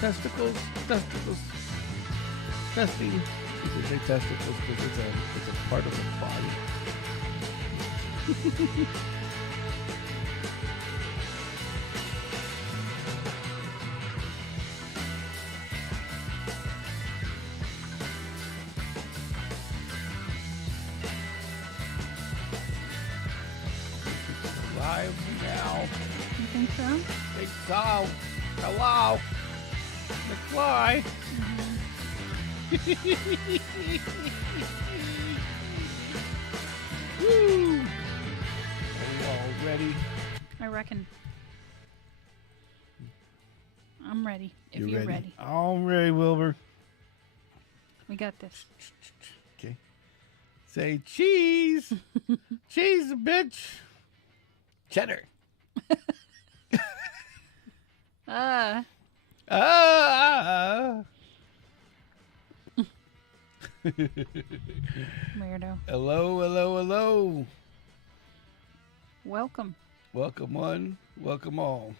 Testicles. Testing. You should say testicles because it's a part of the body. Live now. You think so? Think so. Hello. McFly. Woo! Are we all ready? I reckon. I'm ready. If you're ready. I'm ready, Wilbur. We got this. Okay. Say cheese. Cheese, bitch. Cheddar. Weirdo. Hello. Welcome. Welcome one, welcome all.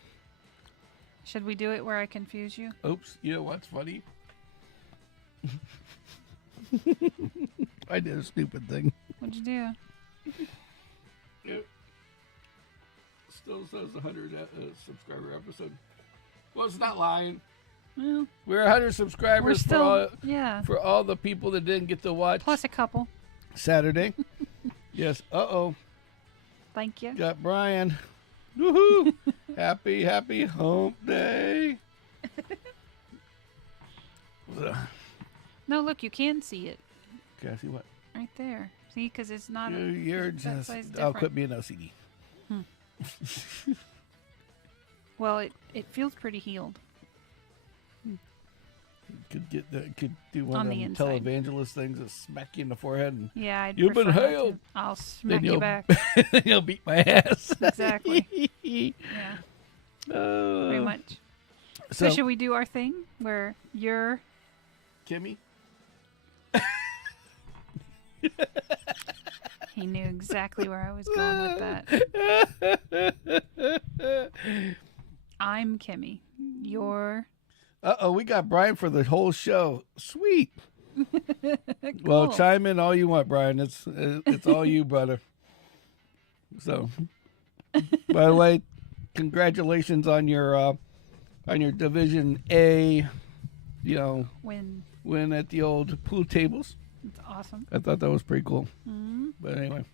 Should we do it where I confuse you? Oops, you know what's funny? I did a stupid thing. What'd you do? It still says 100 subscriber episode. Well, it's not lying. Well, We're 100 subscribers we're still, for all the people that didn't get to watch plus a couple. Saturday. Yes. Uh-oh. Thank you. Got Brian. Woohoo! happy hump day. No, look, you can see it Can I see what? right there. See, because it's not. You're that just. size I'll different. quit being OCD. Well, it feels pretty healed. Could do one On of the them inside. televangelist things that smack you in the forehead and Yeah, I'd You've been prefer not healed. to. I'll smack you back. then you'll beat my ass. Exactly. Yeah, pretty much. So should we do our thing where you're Kimmy? He knew exactly where I was going with that. I'm Kimmy. You're Uh-oh, we got Brian for the whole show. Sweet. Well, Cool. chime in all you want, Brian. It's all you, brother. So, by the way, congratulations on your Division A, win at the old pool tables. It's awesome. I thought that was pretty cool. Mm-hmm. But anyway.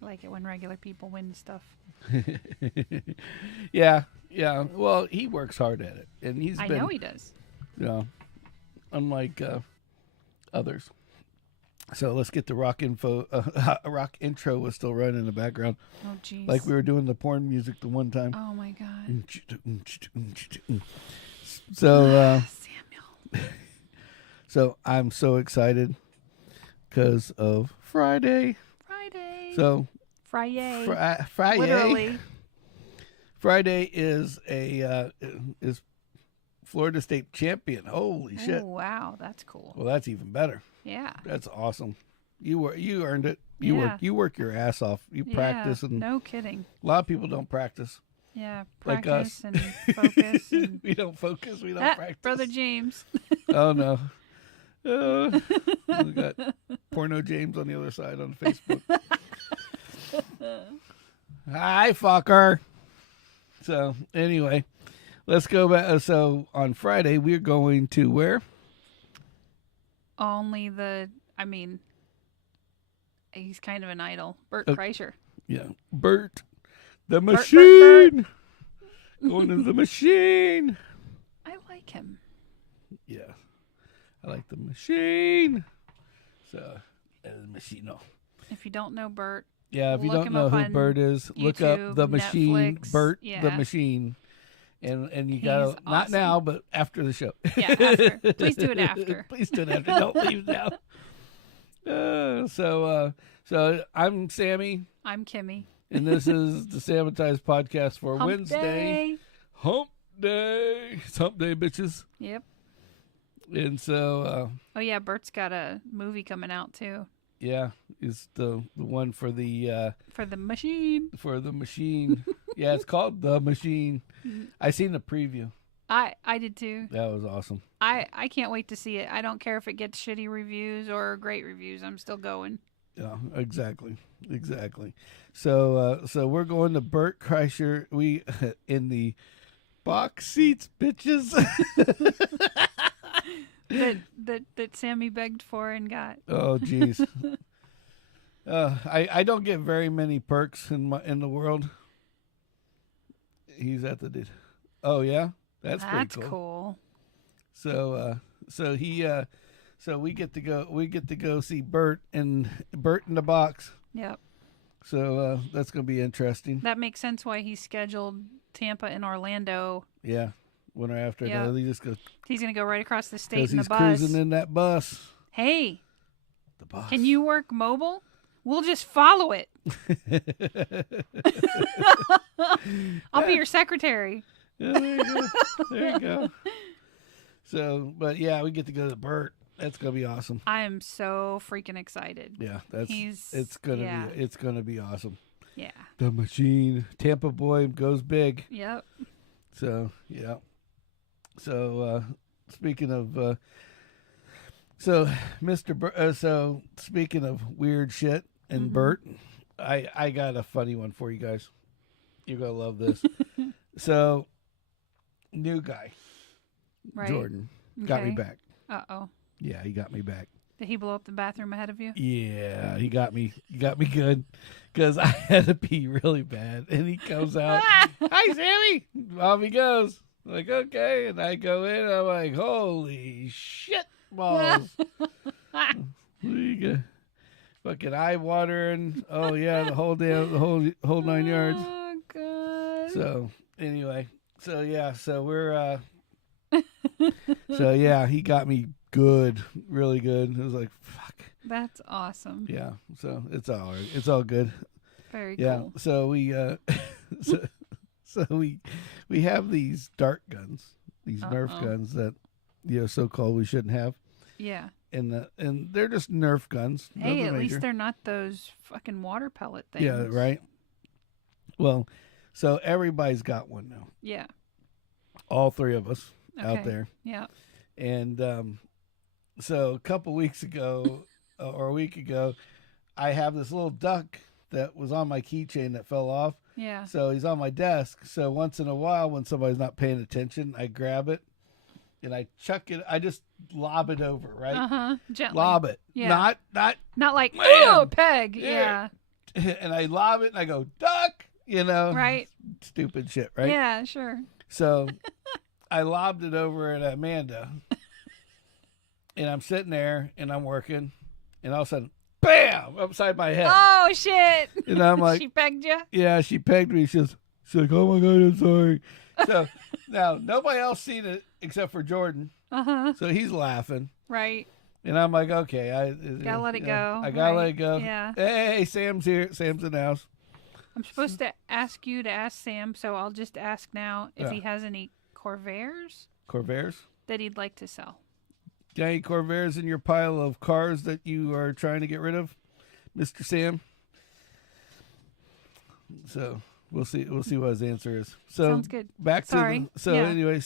I like it when regular people win stuff. Yeah. Well, he works hard at it, and I know he does. Unlike others. So let's get the rock info. Rock intro was still running in the background, Oh, jeez. like we were doing the porn music the one time. Oh, my God. So, Samuel. so I'm so excited because of Friday. So Friday. Friday. Literally. Friday is is Florida State champion. Holy shit! Oh, wow. That's cool. Well, that's even better. Yeah. That's awesome. You earned it. Yeah. You work your ass off. You practice, and no kidding. a lot of people don't practice. Yeah, Like practice us. and focus. And We don't focus. We don't practice. Brother James. Oh no. We got Porno James on the other side on Facebook. Hi, fucker. So anyway, let's go back. So on Friday we're going to where? He's kind of an idol. Bert Oh. Kreischer. Yeah, Bert, the Bert, machine. Going to the machine. I like him. Yeah, I like the machine. So El Machino. If you don't know Bert, Yeah, if you Look don't him know up who on Bert is, look up YouTube, the machine, Netflix. Bert the Yeah. machine, and you He's gotta not awesome. now, but after the show. Yeah, after. Please do it after. Please do it after. Don't leave now. So I'm Sammy, I'm Kimmy. and this is the Sammitized podcast for Hump Wednesday. day. Hump day. It's Hump day, bitches. Yep. And so, Oh yeah, Bert's got a movie coming out too yeah, is the one for the for the machine. machine. Yeah, it's called The Machine. I seen the preview. I did too. That was awesome. I can't wait to see it. I don't care if it gets shitty reviews or great reviews. I'm still going. Yeah, exactly. So we're going to Bert Kreischer. We in the box seats, bitches. that Sammy begged for and got. Oh, jeez. I don't get very many perks in the world. He's at the. Oh yeah, that's pretty cool. So we get to go see Bert in the box. Yep. So that's gonna be interesting. That makes sense why he scheduled Tampa and Orlando. Yeah, one right after another. He just goes. He's gonna go right across the state in the bus. Because he's cruising in that bus. Hey, the bus. Can you work mobile? We'll just follow it. I'll be your secretary. Yeah, there you go. So, but yeah, we get to go to Bert. That's gonna be awesome. I am so freaking excited. Yeah, it's gonna be awesome. Yeah. The machine, Tampa boy goes big. Yep. So yeah. So speaking of, so speaking of weird shit and Bert, I got a funny one for you guys. You're gonna love this. So, new guy, right. Jordan, got me back. Uh-oh. Yeah, he got me back. Did he blow up the bathroom ahead of you? Yeah, he got me good because I had to pee really bad. And he comes out, hi, Sammy. Off he goes. I'm like, okay. And I go in, I'm like, holy shit balls. What do you got? Fucking eye water and, oh, yeah, the whole 9 yards. Oh, God. So, anyway. So, yeah, so we're, so, yeah, he got me good, really good. It was like, fuck. That's awesome. Yeah, so it's all right. It's all good. Very yeah, cool. So we, so we have these dart guns, these Nerf guns that, so-called we shouldn't have. Yeah. And they're just Nerf guns. Hey, at least they're not those fucking water pellet things. Yeah, right. Well, so everybody's got one now. Yeah. All three of us out there. Yeah. And so a couple weeks ago, or a week ago, I have this little duck that was on my keychain that fell off. Yeah. So he's on my desk. So once in a while, when somebody's not paying attention, I grab it and I chuck it. I just lob it over, right? Gently. Lob it. Yeah. Not like, oh, peg. Yeah. And I lob it and I go, duck, Right. Stupid shit, right? Yeah, sure. So I lobbed it over at Amanda. And I'm sitting there and I'm working. And all of a sudden, bam, upside my head. Oh, shit. And I'm like, she pegged you? Yeah, she pegged me. She's like, oh my God, I'm sorry. So now nobody else seen it except for Jordan. So he's laughing. Right. And I'm like, okay. Gotta let it go. I gotta let it go. Yeah. Hey, Sam's here. Sam's in the house. I'm supposed to ask you to ask Sam, so I'll just ask now if he has any Corvairs. Corvairs? That he'd like to sell. Got any Corvairs in your pile of cars that you are trying to get rid of, Mr. Sam? So we'll see what his answer is. So sounds good. Back Sorry. to anyway.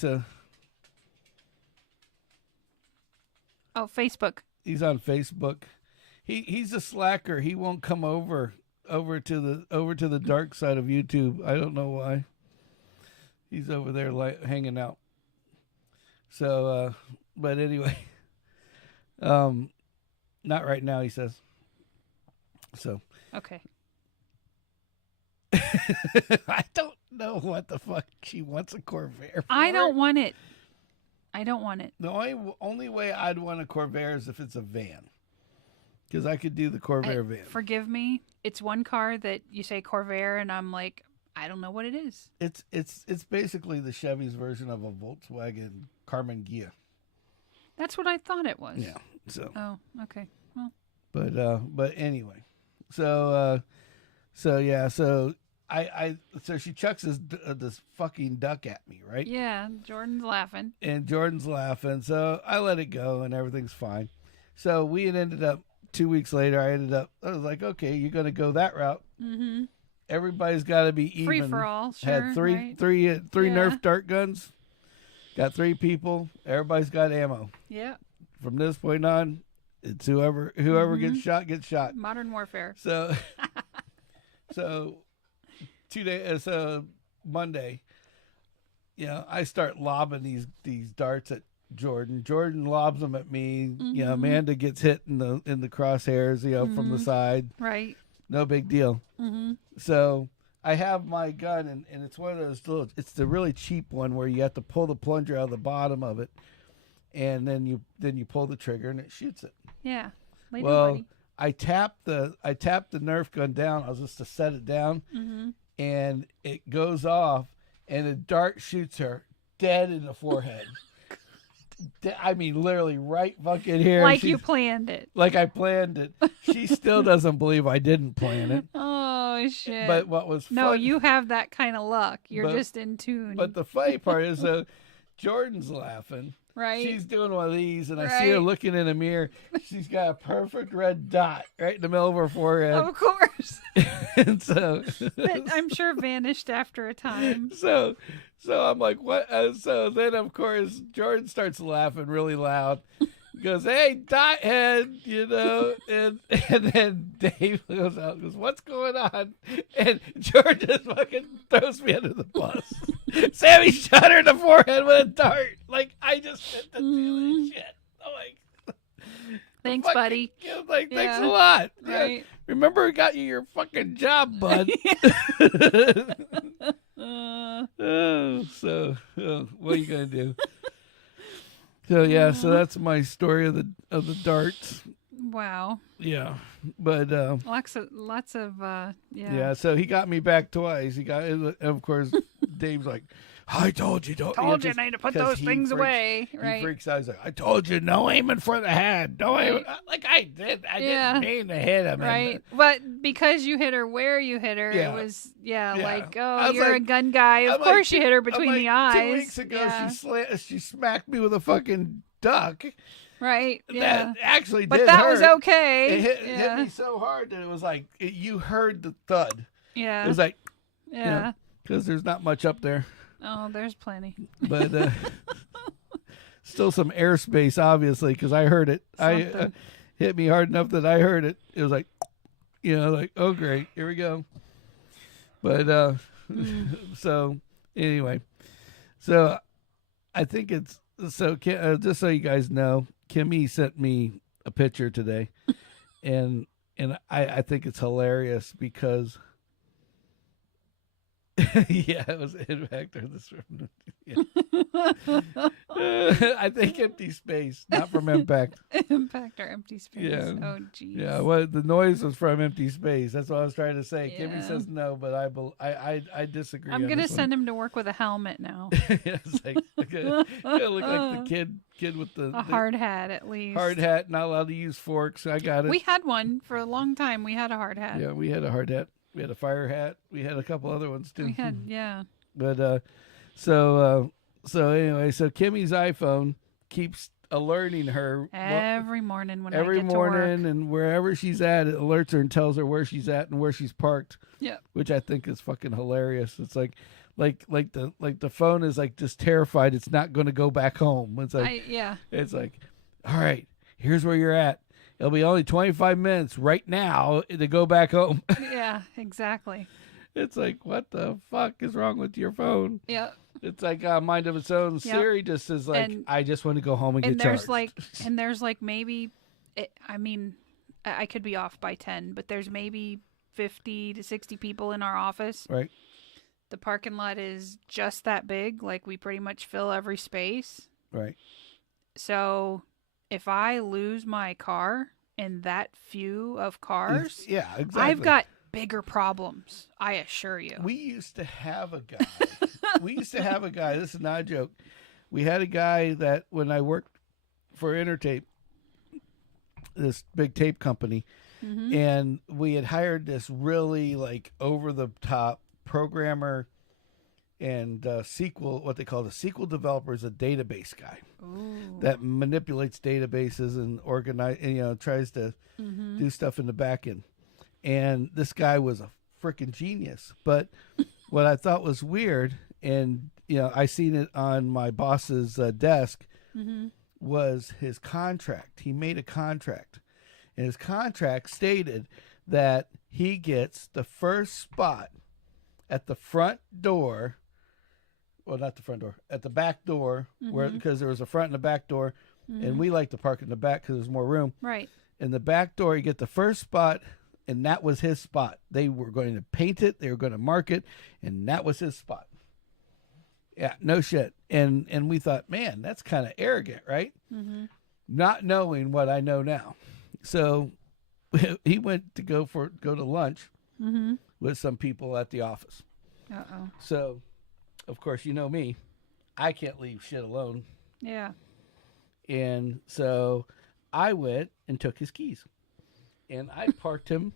Oh, Facebook. He's on Facebook. He's a slacker. He won't come over to the dark side of YouTube. I don't know why. He's over there hanging out. So, but anyway, not right now. He says. So. Okay. I don't know what the fuck she wants a Corvair for. I don't want it. The only way I'd want a Corvair is if it's a van. Because I could do the Corvair van. Forgive me. It's one car that you say Corvair, and I'm like, I don't know what it is. It's basically the Chevy's version of a Volkswagen Carmen Ghia. That's what I thought it was. Yeah. So. Oh, okay. Well. But anyway, so yeah, so so she chucks this fucking duck at me, right? Yeah, Jordan's laughing. And Jordan's laughing, so I let it go, and everything's fine. So we had ended up 2 weeks later. I was like, okay, you're gonna go that route. Mm-hmm. Everybody's got to be even. Free for all. Sure. Had three Nerf dart guns. Got 3 people. Everybody's got ammo. Yeah. From this point on, it's whoever gets shot. Modern warfare. So, so 2 days. Monday, I start lobbing these darts at Jordan. Jordan lobs them at me. Amanda gets hit in the crosshairs. From the side. Right. No big deal. So I have my gun, and it's one of those little. It's the really cheap one where you have to pull the plunger out of the bottom of it, and then you pull the trigger and it shoots it. Yeah. Lady well, buddy. I tapped the Nerf gun down. I was just to set it down, and it goes off, and a dart shoots her dead in the forehead. I mean, literally right fucking here. Like you planned it. Like I planned it. She still doesn't believe I didn't plan it. Oh, shit. But what was No, fun, you have that kind of luck. You're just in tune. But the funny part is Jordan's laughing. Right. She's doing one of these, and I see her looking in a mirror. She's got a perfect red dot right in the middle of her forehead. Of course. And so that I'm sure vanished after a time. So I'm like, what? So then, of course, Jordan starts laughing really loud. He goes, "Hey, dot head," and then Dave goes out and goes, "What's going on?" And Jordan just fucking throws me under the bus. Sammy shot her in the forehead with a dart. Like, I just meant to do that shit. I'm like, thanks, buddy. Thanks a lot. Right. Yeah. Remember, I got you your fucking job, bud. What are you gonna do? So that's my story of the darts. Wow. Yeah, but lots of yeah. So he got me back twice. Of course, Dave's like, "I told you, don't." Told you not to put those things away. Right. He freaks out. He's like, "I told you, no aiming for the head. No aiming." Like I did. I didn't mean to hit him. Right. But because you hit her where you hit her, it was like, oh, you're a gun guy. Of course you hit her between the eyes. 2 weeks ago, she smacked me with a fucking duck. Right. Yeah. That actually but did that hurt. was okay. It hit me so hard that it was like you heard the thud. Yeah. It was like, yeah, because there's not much up there. Oh, there's plenty. But still some airspace, obviously, because I heard it. I hit me hard enough that I heard it. It was like, like, oh great, here we go. But so anyway, so I think it's so. Just so you guys know, Kimmy sent me a picture today, and I think it's hilarious because. Yeah, it was impact of this room. I think empty space, not from impact. Impact or empty space. Yeah. Oh, geez. Yeah. Well, the noise was from empty space. That's what I was trying to say. Yeah. Kimmy says no, but I disagree. I'm gonna send him to work with a helmet now. It's like gonna look like the kid with the hard hat at least. Hard hat, not allowed to use forks. I got it. We had one for a long time. We had a hard hat. Yeah, we had a hard hat. We had a fire hat. We had a couple other ones too. We had, yeah. But so anyway, so Kimmy's iPhone keeps alerting her every morning when every I get morning to work. And wherever she's at, it alerts her and tells her where she's at and where she's parked. Yeah. Which I think is fucking hilarious. It's like the phone is like just terrified it's not going to go back home. It's like It's like, all right, here's where you're at. It'll be only 25 minutes right now to go back home. Yeah, exactly. It's like, what the fuck is wrong with your phone? Yeah. It's like a mind of its own. Yep. Siri just is like, I just want to go home and get charged. There's like maybe, I could be off by 10, but there's maybe 50 to 60 people in our office. Right. The parking lot is just that big. Like we pretty much fill every space. Right. So if I lose my car in that few of cars, yeah, exactly. I've got bigger problems, I assure you. We used to have a guy. This is not a joke. We had a guy that when I worked for Intertape, this big tape company, and we had hired this really like over the top programmer and what they call the SQL developer is a database guy. Ooh. That manipulates databases and tries to do stuff in the back end. And this guy was a freaking genius. But what I thought was weird, and I seen it on my boss's desk. Mm-hmm. Was his contract. He made a contract, and his contract stated that he gets the first spot at the front door. Well, not the front door, at the back door, where because there was a front and a back door, and we like to park in the back because there's more room. Right. In the back door, you get the first spot, and that was his spot. They were going to paint it, they were going to mark it, and that was his spot. Yeah, no shit. And we thought, man, that's kind of arrogant, right? Mm-hmm. Not knowing what I know now. So he went to go to lunch with some people at the office. Uh-oh. So, of course, you know me. I can't leave shit alone. Yeah. And so I went and took his keys. And I parked him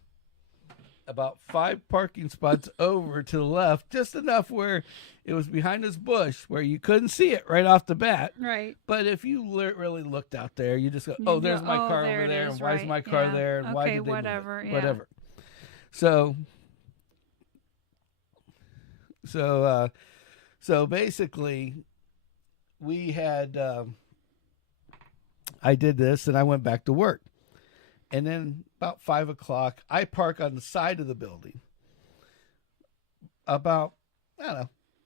about 5 parking spots over to the left, just enough where it was behind this bush where you couldn't see it right off the bat. Right. But if you really looked out there, you just go, oh, there's my car over there, and why is my car there, and why did they whatever, move it? Whatever. So basically, we had, I did this, and I went back to work. And then about 5 o'clock, I park on the side of the building, about,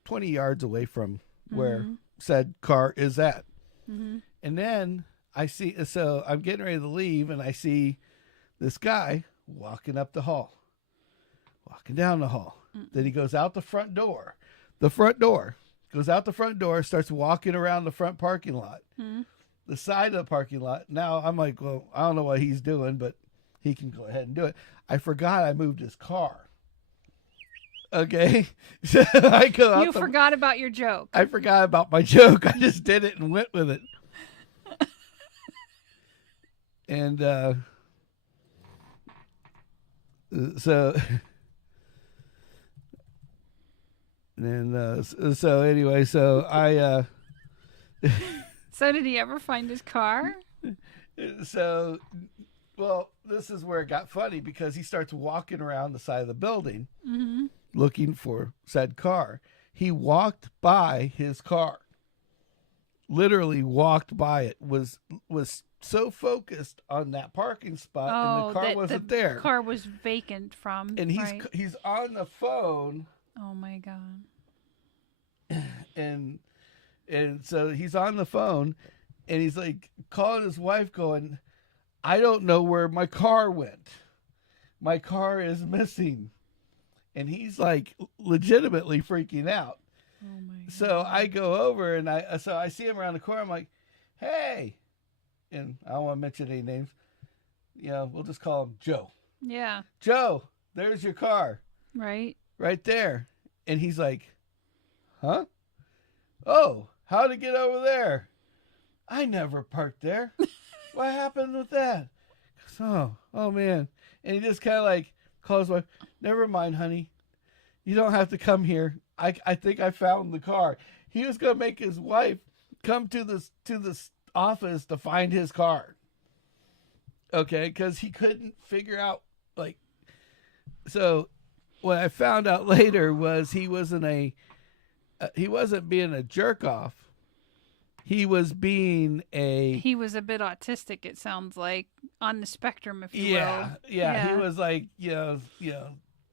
20 yards away from where said car is at. Mm-hmm. And then I see, so I'm getting ready to leave, and I see this guy walking up the hall, walking down the hall. Then he goes out the front door. Goes out the front door, starts walking around the front parking lot. The side of the parking lot. Now I'm like, well, I don't know what he's doing, but he can go ahead and do it. I forgot I moved his car. Okay. So I go out. You forgot about your joke. I forgot about my joke. I just did it and went with it. And so anyway, so I So did he ever find his car? So, well, this is where it got funny because he starts walking around the side of the building looking for said car. He walked by his car. Literally walked by it. Was so focused on that parking spot, and the car wasn't there. The car was vacant from. And he's on the phone. Oh my God. And so he's on the phone, and he's like calling his wife going, I don't know where my car went. My car is missing. And he's like legitimately freaking out. Oh my God. So I go over, and I see him around the corner. I'm like, hey. And I don't want to mention any names. We'll just call him Joe. Yeah. Joe, there's your car. Right. Right there. And he's like, huh? Oh, how'd it get over there? I never parked there. What happened with that? Oh man. And he just kind of like calls his wife, never mind, honey. You don't have to come here. I think I found the car. He was going to make his wife come to this office to find his car. Okay, because he couldn't figure out, like, so what I found out later was he wasn't being a jerk off. He was being He was a bit autistic, it sounds like, on the spectrum, if you will. Yeah. He was like,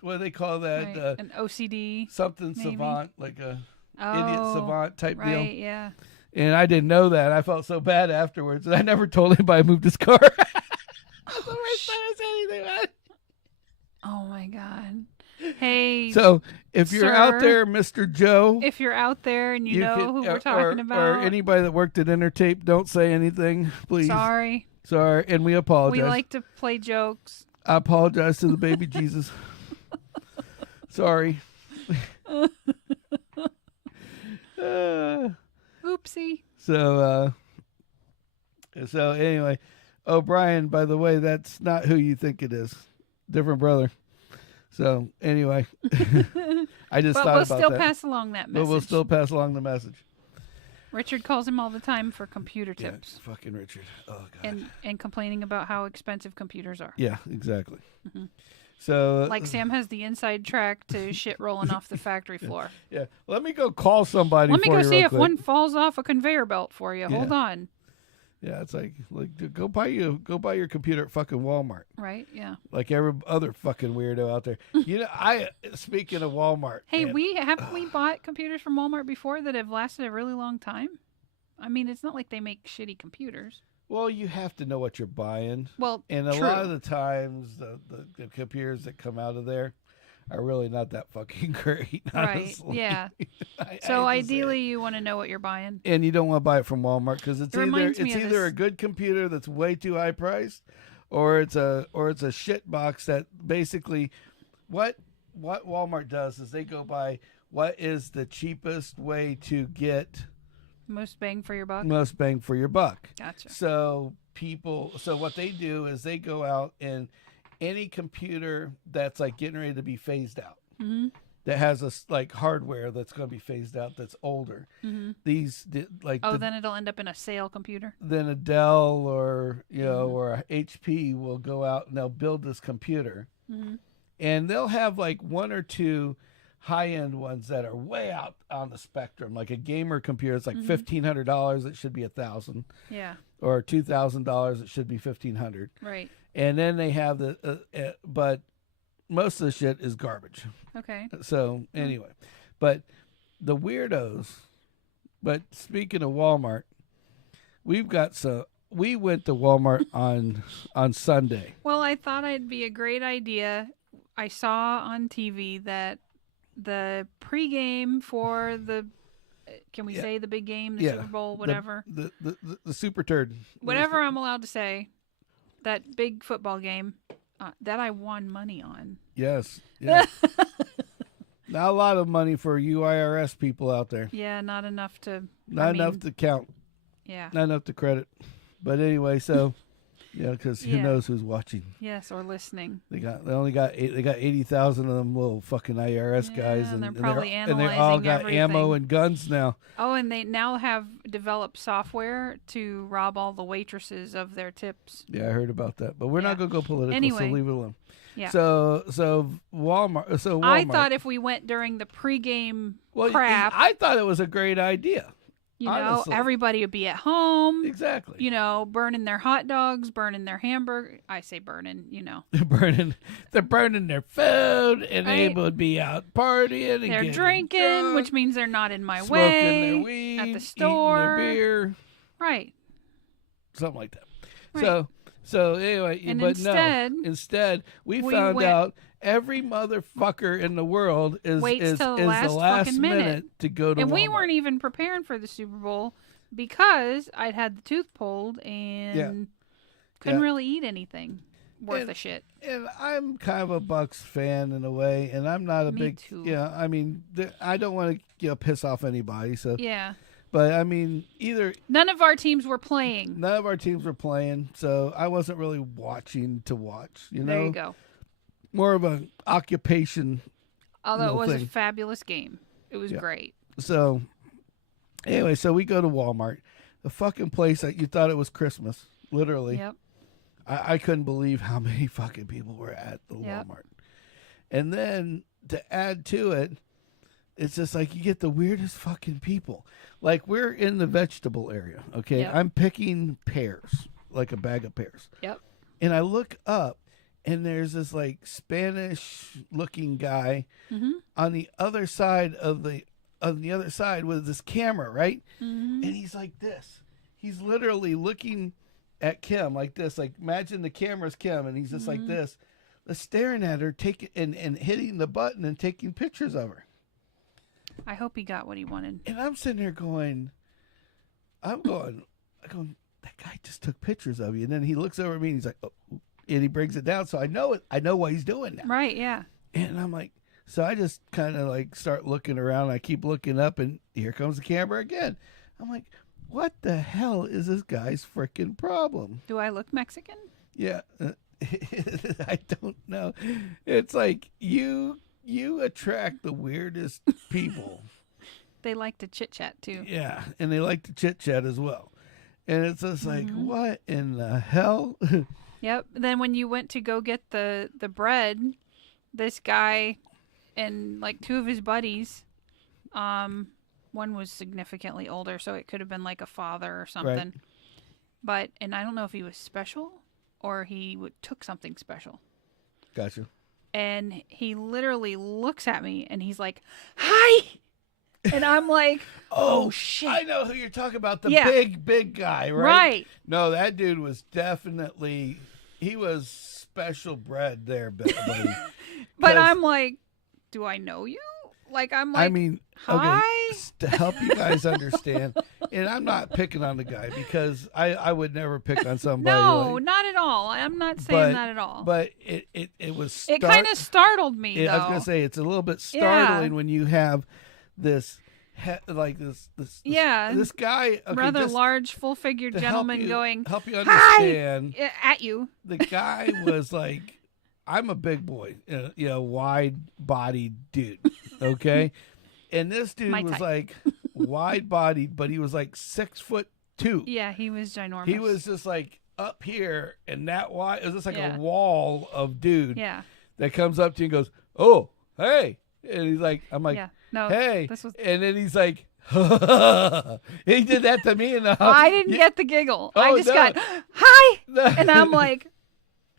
what do they call that? Right. An OCD. Something maybe? Savant, like a idiot savant type deal. Right, yeah. And I didn't know that. I felt so bad afterwards. And I never told anybody I moved his car. That's the first time I said anything about it. Oh my God. Hey. So if you're sir, out there, Mr. Joe. If you're out there and you know who we're talking about. Or anybody that worked at Intertape, don't say anything, please. Sorry. And we apologize. We like to play jokes. I apologize to the baby Jesus. Sorry. Oopsie. So anyway, Brian, by the way, that's not who you think it is. Different brother. So anyway, I just thought about that. But we'll still pass along that message. But we'll still pass along the message. Richard calls him all the time for computer tips. Yeah, fucking Richard. Oh God. And complaining about how expensive computers are. Yeah, exactly. So Like Sam has the inside track to shit rolling off the factory floor. yeah, let me go call somebody. Let me for go you see real if quick. one falls off a conveyor belt for you. Hold on. Yeah, it's like dude, go buy your computer at fucking Walmart. Right? Yeah. Like every other fucking weirdo out there. You know, speaking of Walmart. Hey, man, we bought computers from Walmart before that have lasted a really long time. I mean, it's not like they make shitty computers. Well, you have to know what you're buying. Well, And a true. lot of the times, the computers that come out of there are really not that fucking great. Honestly. Right? Yeah. I So hate to say it. ideally, you want to know what you're buying. And you don't want to buy it from Walmart because it's reminds me of either this- a good computer that's way too high priced, or it's a shit box that basically what Walmart does is they go by what is the cheapest way to get Most bang for your buck. most bang for your buck. Gotcha. So what they do is they go out and any computer that's like getting ready to be phased out, that has like hardware that's going to be phased out that's older. These Then it'll end up in a sale computer. then a Dell or or a HP will go out and they'll build this computer, and they'll have like one or two high-end ones that are way out on the spectrum. Like a gamer computer, it's like $1,500. It should be $1,000. Yeah. Or $2,000. It should be $1,500. Right. And then they have but most of the shit is garbage. Okay. So anyway, but the weirdos. But speaking of Walmart, we went to Walmart on Sunday. Well, I thought it'd be a great idea. I saw on TV that the pregame for the, can we say the big game, the Super Bowl, whatever, The super turd, whatever I'm allowed to say, that big football game that I won money on. Yes. Not a lot of money for you IRS people out there. Yeah, not enough to. Enough to count. Yeah. Not enough to credit. But anyway, so because who knows who's watching? Yes, or listening. They only got 80,000 of them little fucking IRS guys, and they're and probably and they all analyzing got everything. ammo and guns now. Oh, and they now have developed software to rob all the waitresses of their tips. Yeah, I heard about that, but we're not gonna go political, Anyway. so leave it alone. Yeah. So Walmart. So Walmart. I thought if we went during the pregame crap, I thought it was a great idea. Honestly. everybody would be at home. Exactly. Burning their hot dogs, burning their hamburger. I say burning, They're burning their food, and they Right. would be out partying. And They're getting drinking, drunk, which means they're not in my smoking way. their weed, at the store. eating their beer, Right. something like that. Right. So anyway, And but instead, we we found went- out every motherfucker in the world is Waits till the the last last fucking minute. to go to And Walmart. we weren't even preparing for the Super Bowl because I'd had the tooth pulled and couldn't really eat anything worth a shit. And I'm kind of a Bucks fan in a way, and I'm not a Me big. too. Yeah, I mean, I don't want to piss off anybody. So, Yeah. but I mean, None of our teams were playing. none of our teams were playing, so I wasn't really watching to watch. There you go. More of an occupation. Although it was thing. a fabulous game. It was great. So, anyway, so we go to Walmart, the fucking place that you thought it was Christmas, literally. Yep. I couldn't believe how many fucking people were at the Yep. Walmart. And then to add to it, it's just like you get the weirdest fucking people. Like we're in the vegetable area, okay? Yep. I'm picking pears, like a bag of pears. Yep. And I look up and there's this like Spanish looking guy on the other side with this camera, right? Mm-hmm. And he's like this. He's literally looking at Kim like this. Like imagine the camera's Kim and he's just like this, staring at her, and hitting the button and taking pictures of her. I hope he got what he wanted. And I'm sitting there going, that guy just took pictures of you. And then he looks over at me and he's like, oh, and he brings it down. So I know what he's doing now. Right, yeah. And I'm like, so I just kind of like start looking around. I keep looking up and here comes the camera again. I'm like, what the hell is this guy's freaking problem? Do I look Mexican? Yeah. I don't know. It's like you attract the weirdest people. They like to chit chat too. Yeah, and they like to chit chat as well. And it's just like, what in the hell? Yep. Then when you went to go get the bread, this guy and like two of his buddies. One was significantly older, so it could have been like a father or something. Right. But and I don't know if he was special or he took something special. Gotcha. And he literally looks at me and he's like, "Hi." And I'm like, oh shit. I know who you're talking about. The Yeah. big guy, right? Right. No, that dude was definitely, he was special bred there, buddy. But I'm like, do I know you? Like, I'm like, I mean, hi? okay, to help you guys understand, and I'm not picking on the guy because I would never pick on somebody. No, like, not at all. I'm not saying that at all. But it was. It kind of startled me, though. I was gonna say it's a little bit startling when you have this, this guy, okay, rather large, full-figured gentleman going, help you understand. Hi! At you. The guy was like, I'm a big boy, wide-bodied dude, okay, and this dude was like wide-bodied, but he was like 6'2". Yeah, he was ginormous. He was just like up here, and that wide. It was just like a wall of dude. Yeah. That comes up to you and goes, "Oh, hey," and he's like, "I'm like." Yeah. No, hey, this was... and then he's like, he did that to me, and I didn't get the giggle. I just got hi, and I'm like,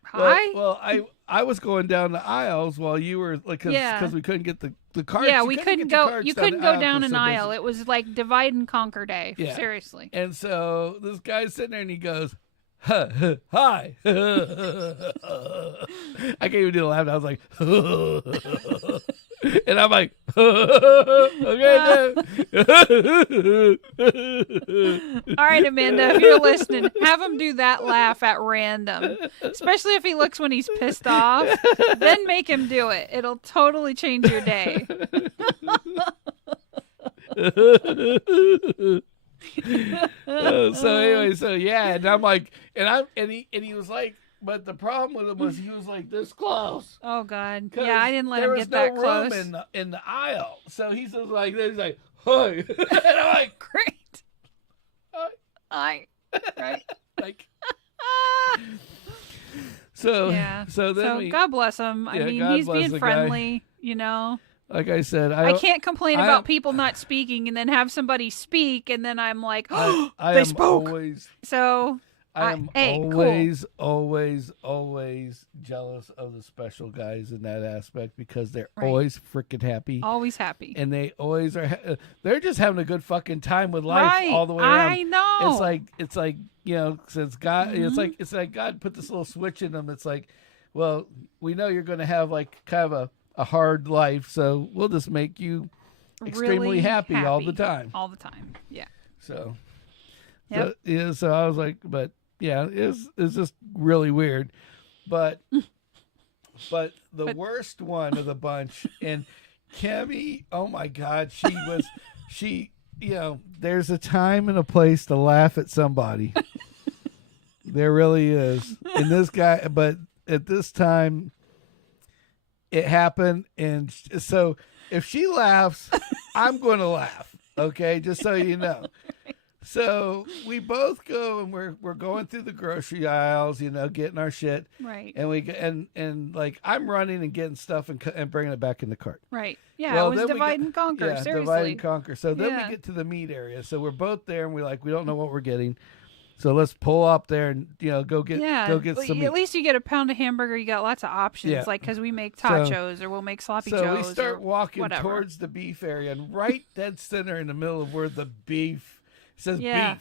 hi. Well, I was going down the aisles while you were like, because we couldn't get the carts. Yeah, we couldn't go. You couldn't go down an aisle. It was like divide and conquer day. Yeah. Seriously. And so this guy's sitting there, and he goes, hi. I can't even do the laugh. I was like, and I'm like, okay. All right, Amanda, if you're listening, have him do that laugh at random, especially if he looks when he's pissed off. Then make him do it. It'll totally change your day. So anyway, and I'm like, and he was like, but the problem with him was he was like this close. Oh God, yeah, I didn't let him get that close. There was no room in the aisle, so he's just like this, he's like, "Hi," and I'm like, "Great, hi," right? Like, so God bless him. I mean, he's being friendly, you know. Like I said, I can't complain about people not speaking and then have somebody speak and then I'm like, oh, they spoke. I am always jealous of the special guys in that aspect because they're always freaking happy. Always happy. And they always are. They're just having a good fucking time with life all the way around. I know. It's like since God, it's like God put this little switch in them. It's like, well, we know you're going to have like kind of a hard life, so we'll just make you extremely really happy all the time. All the time, yeah. So I was like, but yeah, it's just really weird. But the worst one of the bunch, and Kimmy, oh my God, she there's a time and a place to laugh at somebody. There really is. And this guy, but at this time, it happened, and so if she laughs, I'm going to laugh. Okay, just so you know. So we both go, and we're going through the grocery aisles, getting our shit. Right. And we and like I'm running and getting stuff and bringing it back in the cart. Right. Yeah. Well, it was divide and conquer. Yeah, seriously. Divide and conquer. So then we get to the meat area. So we're both there, and we don't know what we're getting. So let's pull up there and go get some meat. At least you get a pound of hamburger. You got lots of options, like because we make tachos or we'll make sloppy joes. So we start walking towards the beef area, and right dead center in the middle of where the beef says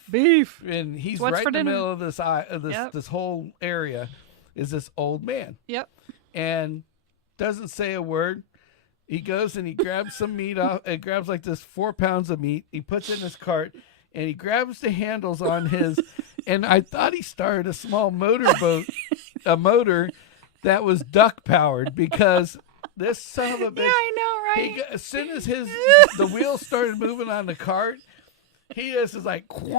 beef, and he's right in the middle of this whole area is this old man. Yep. And doesn't say a word. He goes and he grabs some meat off. It grabs like this 4 pounds of meat. He puts it in his cart. And he grabs the handles on his, and I thought he started a small motorboat, a motor that was duck powered because this son of a bitch. Yeah, I know, right? As soon as the wheels started moving on the cart, he just is like quack,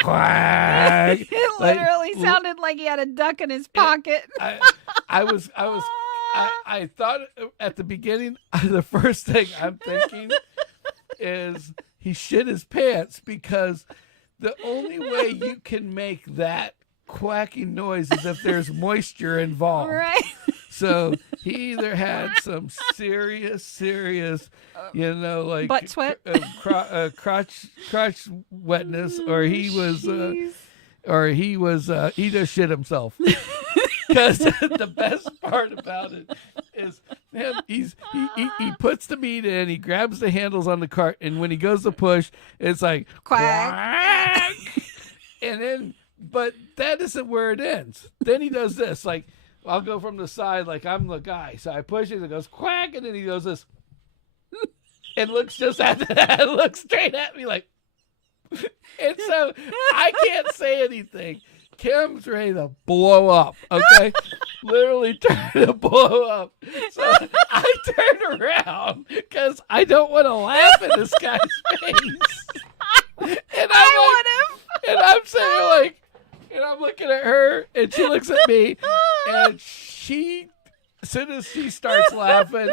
quack. It literally sounded like he had a duck in his pocket. I thought at the beginning, the first thing I'm thinking is he shit his pants because the only way you can make that quacking noise is if there's moisture involved. Right. So he either had some serious, like butt sweat, crotch wetness, or he he just shit himself. Because the best part about it is him. He puts the meat in, he grabs the handles on the cart, and when he goes to push, it's like quack. And then, but that isn't where it ends. Then he does this, like I'll go from the side, like I'm the guy, so I push it, and it goes quack, and then he goes this, and looks just at that, looks straight at me like, and so I can't say anything. Kim's ready to blow up, okay? Literally trying to blow up. So I turn around because I don't want to laugh in this guy's face. And I'm sitting there like, and I'm looking at her, and she looks at me, and she, as soon as she starts laughing,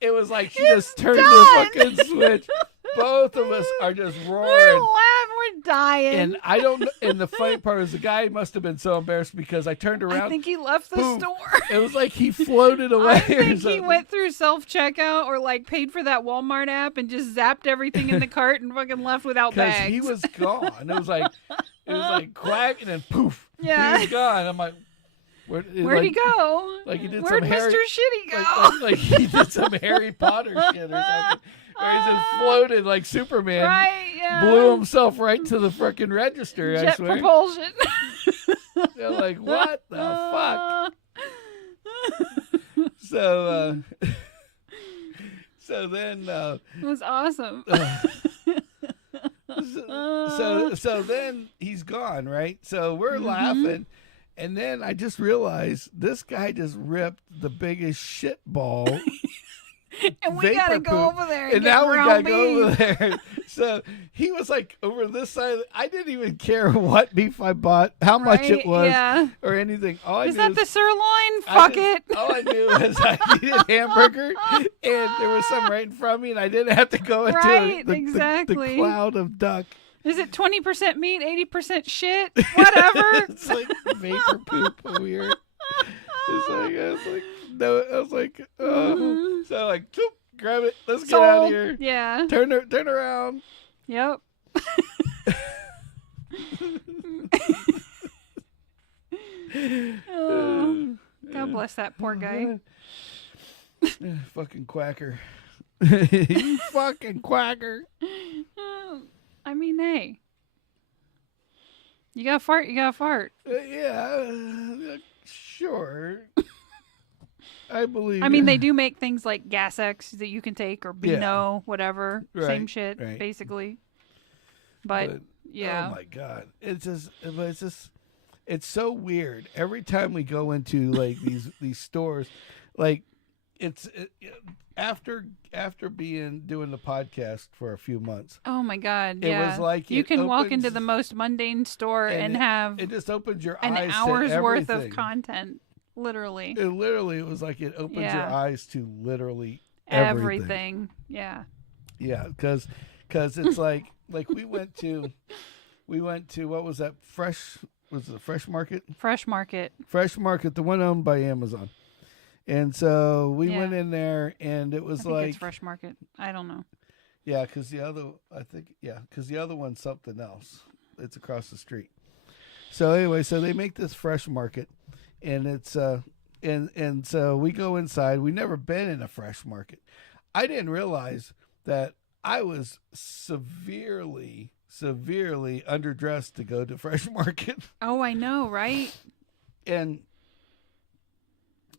it was like she just turned the fucking switch. Both of us are just roaring. We're dying. And I don't know. And the funny part is the guy must have been so embarrassed because I turned around. I think he left the store. It was like he floated away. I think he went through self-checkout or like paid for that Walmart app and just zapped everything in the cart and fucking left without bags. Because he was gone. It was like quack and then poof. Yeah. He was gone. I'm like, where'd he go? Like he did Where'd some Mr. Shitty go? Like he did some Harry Potter shit or something. Or he just floated like Superman. Right, yeah. Blew himself right to the freaking register, Jet I swear. propulsion. They're like, what the fuck? So then it was awesome. So then he's gone, right? So we're laughing, and then I just realized this guy just ripped the biggest shit ball. And we gotta go over there and now we gotta beef. go over there. So he was like over this side. I didn't even care what beef I bought, how much it was, or anything. Is that the sirloin? Fuck it. All I knew was I needed hamburger, and there was some right in front of me, and I didn't have to go into the cloud of duck. Is it 20% meat, 80% shit? Whatever. It's like vapor poop over here. No, I was like, so like, grab it, let's get out of here. Yeah. Turn around. Yep. God bless that poor guy. Fucking quacker. You fucking quacker. I mean, hey. You gotta fart, Yeah, sure. I believe. I mean, they do make things like Gas X that you can take, or Beano, whatever. Right, same shit, basically. But yeah. Oh my god, it's so weird. Every time we go into like these stores, like after doing the podcast for a few months. Oh my god, it was like you can walk into the most mundane store and have it just opens your an eyes hour's to worth of everything. Content. Literally. It was like it opens your eyes to literally everything. Yeah. Yeah, because it's like we went to what was that? Was it the Fresh Market? Fresh Market, the one owned by Amazon. And so we went in there, and it was it's Fresh Market. I don't know. Yeah, because the other one's something else. It's across the street. So anyway, so they make this Fresh Market. And it's and so we go inside. We've never been in a Fresh Market. I didn't realize that I was severely underdressed to go to Fresh Market. Oh, I know, right? And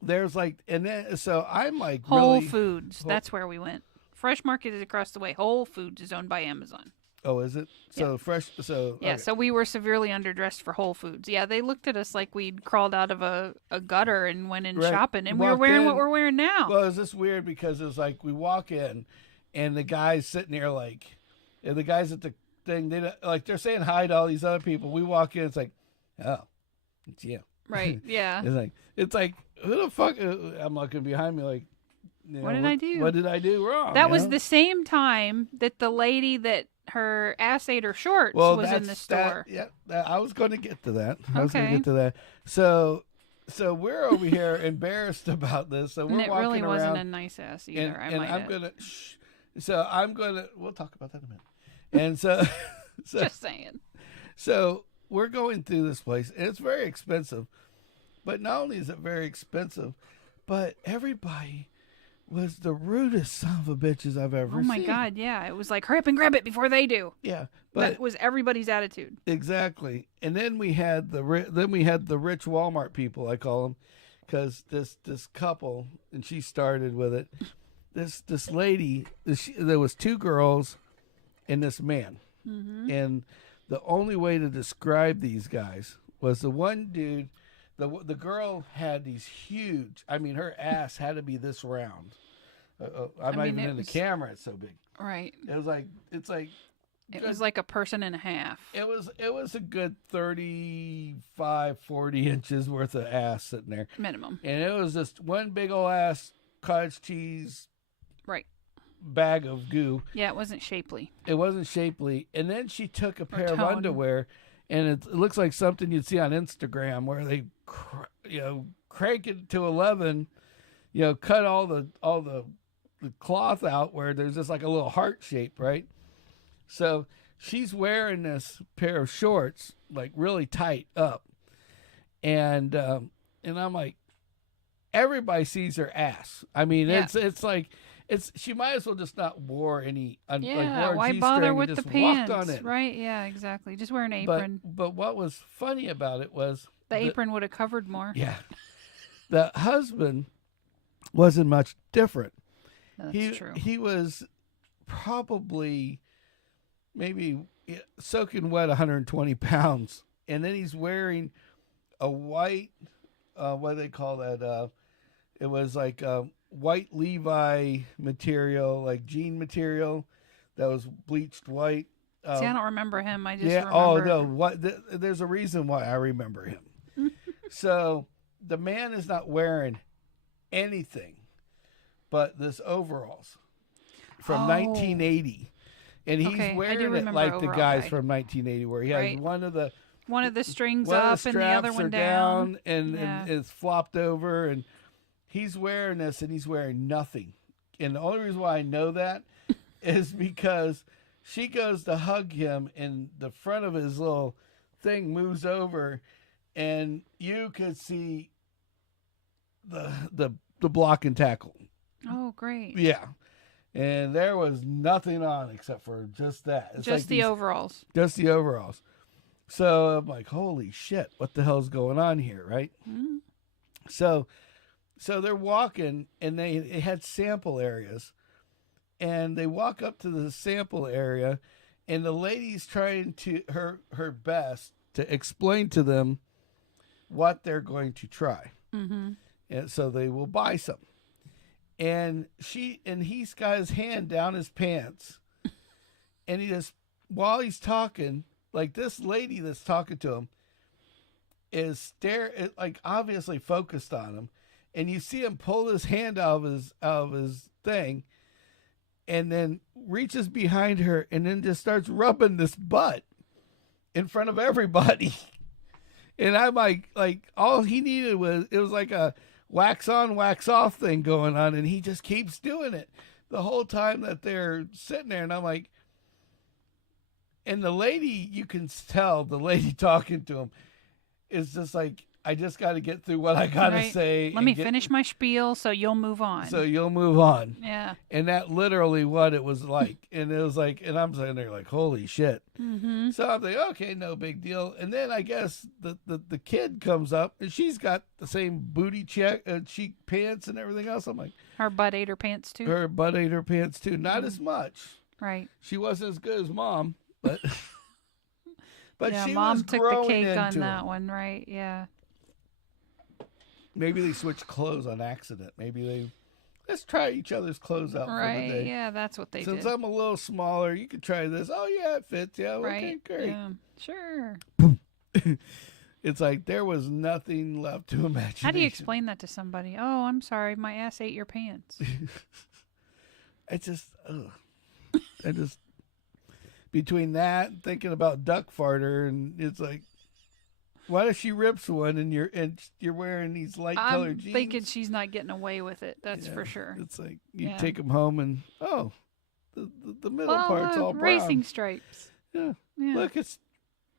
there's like, and then so I'm like Whole Foods. That's where we went. Fresh Market is across the way. Whole Foods is owned by Amazon. Oh, is it? So Fresh. So yeah. Okay. So we were severely underdressed for Whole Foods. Yeah, they looked at us like we'd crawled out of a gutter and went in shopping, and we were wearing what we're wearing now. Well, is this weird because it was like we walk in, and the guy's sitting there like, and the guys at the thing they're saying hi to all these other people. We walk in, it's like, oh, it's you. Right. Yeah. It's like who the fuck? I'm looking behind me like. What did I do? What did I do wrong? That was the same time that the lady that her ass ate her shorts was in the store. I was going to get to that. So So we're over here embarrassed about this. So we're And it walking really around, wasn't a nice ass either. and I I'm might gonna. So I'm gonna. We'll talk about that in a minute. And so, just saying. So we're going through this place, and it's very expensive. But not only is it very expensive, but everybody was the rudest son of a bitches I've ever seen. Oh my God, yeah. It was like, hurry up and grab it before they do. Yeah, but that was everybody's attitude. Exactly. And then we had the rich Walmart people, I call them, because this couple, and she started with it. This lady, there was 2 girls and this man, and the only way to describe these guys was the one dude. The girl had these huge. I mean, her ass had to be this round. I'm not even in the camera. It's so big. Right. It was like it was like a person and a half. It was a good 35, 40 inches worth of ass sitting there. Minimum. And it was just one big old ass cottage cheese. Right. Bag of goo. Yeah, it wasn't shapely. It wasn't shapely. And then she took a pair of underwear, and it looks like something you'd see on Instagram where they, crank it to 11, cut all the cloth out where there's just like a little heart shape, right? So she's wearing this pair of shorts, like really tight up, and I'm like, everybody sees her ass. I mean, it's like. She might as well just not wore any. Why bother with the pants? On it. Right? Yeah, exactly. Just wear an apron. But what was funny about it was the apron would have covered more. Yeah, the husband wasn't much different. That's true. He was probably maybe soaking wet 120 pounds, and then he's wearing a white. What do they call that? It was like. White Levi material, like jean material that was bleached white. See, I don't remember him. I just remember. Oh no, there's a reason why I remember him. So the man is not wearing anything but this overalls from 1980, and he's wearing it like the guys from 1980, where he has one of the strings up and the other one down, and it's flopped over and. He's wearing this, and he's wearing nothing. And the only reason why I know that is because she goes to hug him, and the front of his little thing moves over, and you could see the block and tackle. Oh, great. Yeah. And there was nothing on except for just that. It's just like the overalls. Just the overalls. So I'm like, holy shit, what the hell's going on here, right? Mm-hmm. So they're walking, and they had sample areas, and they walk up to the sample area, and the lady's trying to her best to explain to them what they're going to try, and so they will buy some. And he's got his hand down his pants, and he just while he's talking, like this lady that's talking to him is obviously focused on him. And you see him pull his hand out of his thing, and then reaches behind her, and then just starts rubbing this butt in front of everybody. And I'm like all he needed was like a wax on, wax off thing going on, and he just keeps doing it the whole time that they're sitting there. And I'm like, and the lady, you can tell the lady talking to him is just like. I just got to get through what I got to say. Let me finish my spiel so you'll move on. Yeah. And that literally what it was like. And it was like, and I'm sitting there like, holy shit. Mm-hmm. So I'm like, okay, no big deal. And then I guess the kid comes up, and she's got the same booty cheek pants and everything else. I'm like. Her butt ate her pants too? Her butt ate her pants too. Not as much. Right. She wasn't as good as Mom, but. But yeah, she Mom was took growing the cake on into that him. one, right? Yeah. Maybe they switched clothes on accident. Let's try each other's clothes out for the day. Yeah, that's what they did. Since I'm a little smaller, you could try this. Oh, yeah, it fits. Yeah, okay, great. Yeah, sure. It's like there was nothing left to imagination. How do you explain that to somebody? Oh, I'm sorry, my ass ate your pants. I just between that and thinking about duck farter, and it's like, What if she rips one and you're wearing these light colored jeans? I'm thinking she's not getting away with it. That's for sure. It's like you take them home and the middle part's all brown. Racing stripes. Yeah. Look, it's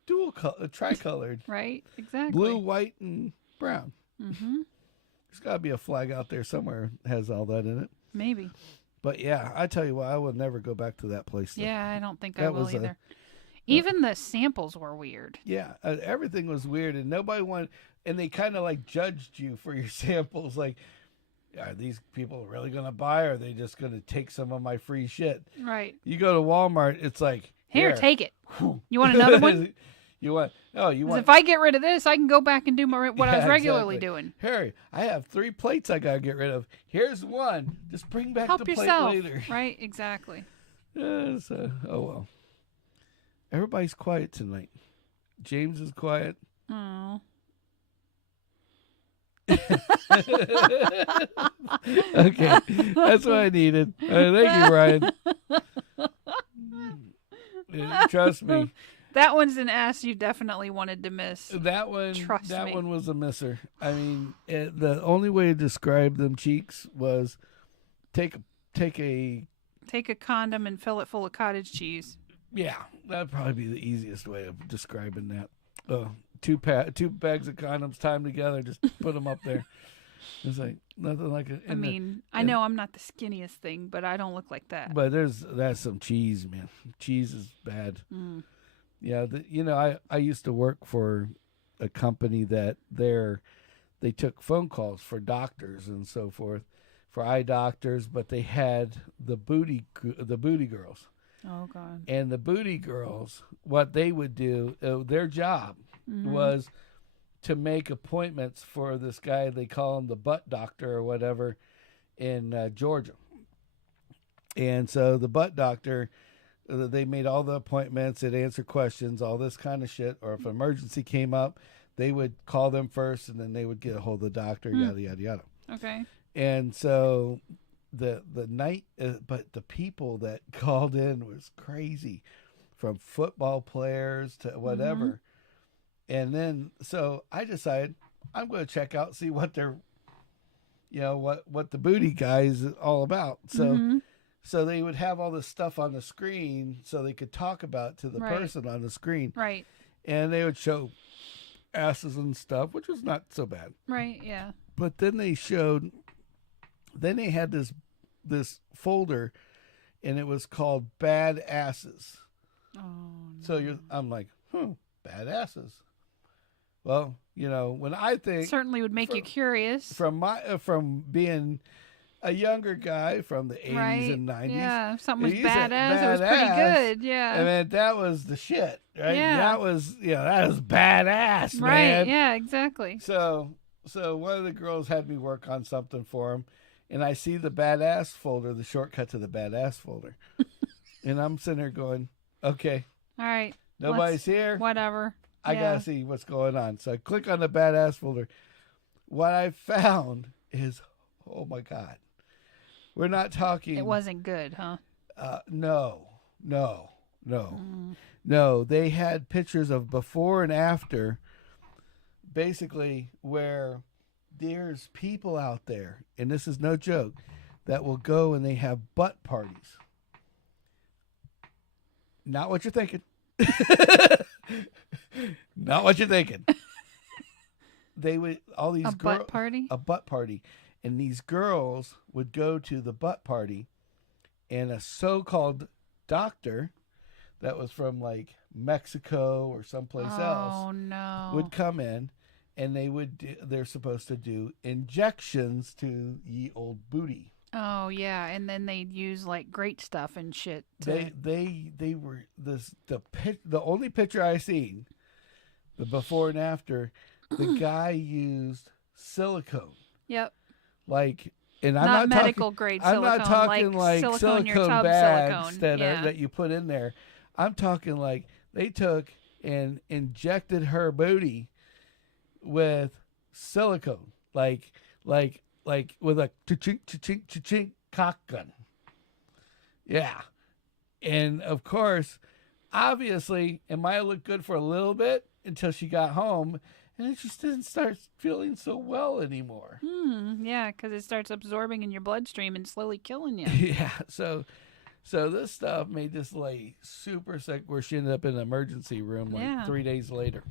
dual color, tricolored. Right. Exactly. Blue, white, and brown. Mm-hmm. There's got to be a flag out there somewhere that has all that in it. Maybe. But yeah, I tell you what, I will never go back to that place. Though. Yeah, I don't think I will either. Even the samples were weird. Yeah, everything was weird, and nobody wanted. And they kind of like judged you for your samples. Like, are these people really gonna buy, or are they just gonna take some of my free shit? Right. You go to Walmart, it's like, here, take it. You want another one? You want? If I get rid of this, I can go back and do what I was regularly doing. Harry, I have 3 plates I gotta get rid of. Here's one. Just bring back the yourself. plate later. Right? Exactly. Oh well. Everybody's quiet tonight. James is quiet. Oh. Okay, that's what I needed. Thank you, Ryan. Trust me. That one's an ass you definitely wanted to miss. That one, Trust me. one was a misser. I mean, the only way to describe them cheeks was take a condom and fill it full of cottage cheese. Yeah, that'd probably be the easiest way of describing that. Two bags of condoms tied together, just put them up there. It's like nothing like it. I know I'm not the skinniest thing, but I don't look like that. But that's some cheese, man. Cheese is bad. Mm. Yeah, I used to work for a company that they took phone calls for doctors and so forth, for eye doctors, but they had the booty girls. Oh God! And the booty girls, what they would do, their job was to make appointments for this guy. They call him the butt doctor or whatever in Georgia. And so the butt doctor, they made all the appointments, they'd answer questions, all this kind of shit. Or if an emergency came up, they would call them first, and then they would get a hold of the doctor, yada, yada, yada. Okay. And so the night, but the people that called in was crazy, from football players to whatever. Mm-hmm. And then, so I decided I'm going to check out, see what they're, what the booty guy is all about. So, so they would have all this stuff on the screen so they could talk about to the person on the screen. Right. And they would show asses and stuff, which was not so bad. Right. Yeah. But then they had this folder, and it was called Bad Asses. Oh. No. So I'm like, bad asses. Well, when I think certainly would make you curious from being a younger guy from the 80s and 90s. Yeah, if something was badass, it was pretty good. Yeah. I mean, that was the shit, right? Yeah. That was badass, right, man. Right, yeah, exactly. So one of the girls had me work on something for him, and I see the badass folder, the shortcut to the badass folder. And I'm sitting there going, okay. All right. Nobody's here. Whatever. I got to see what's going on. So I click on the badass folder. What I found is, oh my God. We're not talking. It wasn't good, huh? No. No, they had pictures of before and after, basically, where there's people out there, and this is no joke, that will go and they have butt parties. Not what you're thinking. Not what you're thinking. They would butt party? A butt party. And these girls would go to the butt party, and a so-called doctor that was from like Mexico or someplace else would come in, and they're supposed to do injections to ye old booty. Oh yeah, and then they'd use like great stuff and shit. They were the only picture I seen, the before and after, the guy used silicone. Yep. Like, and I'm not medical talking, grade I'm silicone. not talking like silicone bags silicone. that you put in there. I'm talking like they took and injected her booty with silicone, like with a cha-chink cock gun. Yeah, and of course, obviously, it might have looked good for a little bit until she got home, And then she didn't start feeling so well anymore. Yeah, because it starts absorbing in your bloodstream and slowly killing you. Yeah. So this stuff made this lady super sick where she ended up in an emergency room like 3 days later.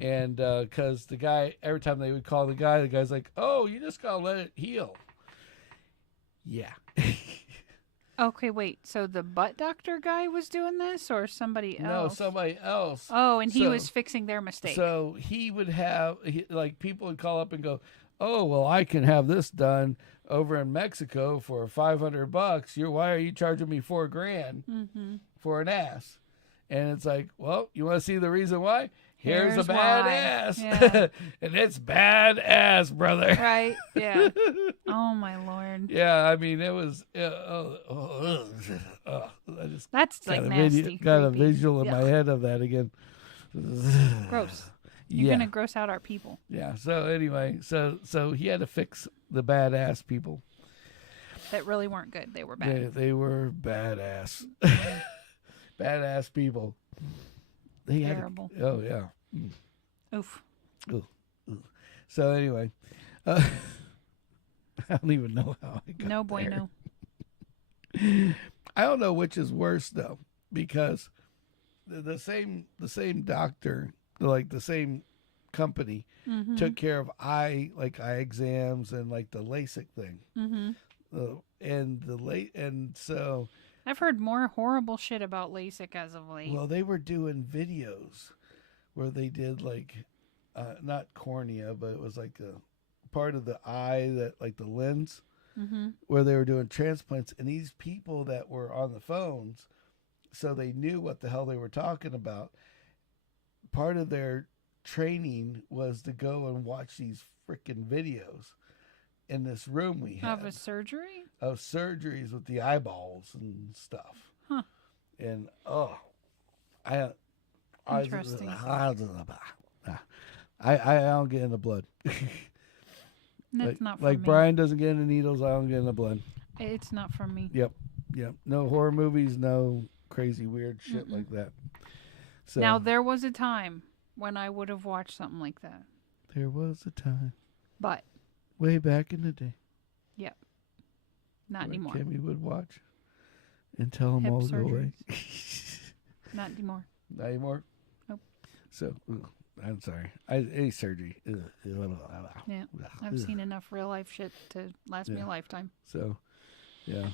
And because the guy, every time they would call the guy's like, oh, you just got to let it heal. Yeah. Okay, wait. So the butt doctor guy was doing this or somebody else? No, somebody else. Oh, and he was fixing their mistake. So he would have, like, people would call up and go, oh, well, I can have this done over in Mexico for $500. Why are you charging me $4,000 for an ass? And it's like, well, you want to see the reason why? Here's a bad ass. Yeah. And it's bad ass, brother. Right, yeah. Oh, my Lord. Yeah, I mean, it was... I just that's like nasty. Got a visual in my head of that again. Gross. You're going to gross out our people. Yeah, so anyway, so he had to fix the badass people. That really weren't good. They were bad. They were badass. Badass people. Terrible. Oh, yeah. Oof. Ooh. So anyway, I don't even know how I got No bueno. I don't know which is worse though, because the same doctor, like the same company, took care of eye exams and like the LASIK thing, and so I've heard more horrible shit about LASIK as of late. Well, they were doing videos where they did like not cornea, but it was like a part of the eye that like the lens, where they were doing transplants, and these people that were on the phones, so they knew what the hell they were talking about. Part of their training was to go and watch these freaking videos in this room we had of a surgery, of surgeries with the eyeballs and stuff. And interesting. I don't get in the blood. That's not for like me. Brian doesn't get in the needles. I don't get in the blood. It's not for me. Yep. No horror movies. No crazy weird shit like that. So now there was a time when I would have watched something like that. There was a time, but way back in the day. Yep. Not when anymore. Kimmy would watch and tell them all to go away. Not anymore. Not anymore. Nope. So. I'm sorry. Surgery. Yeah, I've seen enough real life shit to last me a lifetime. So, yeah,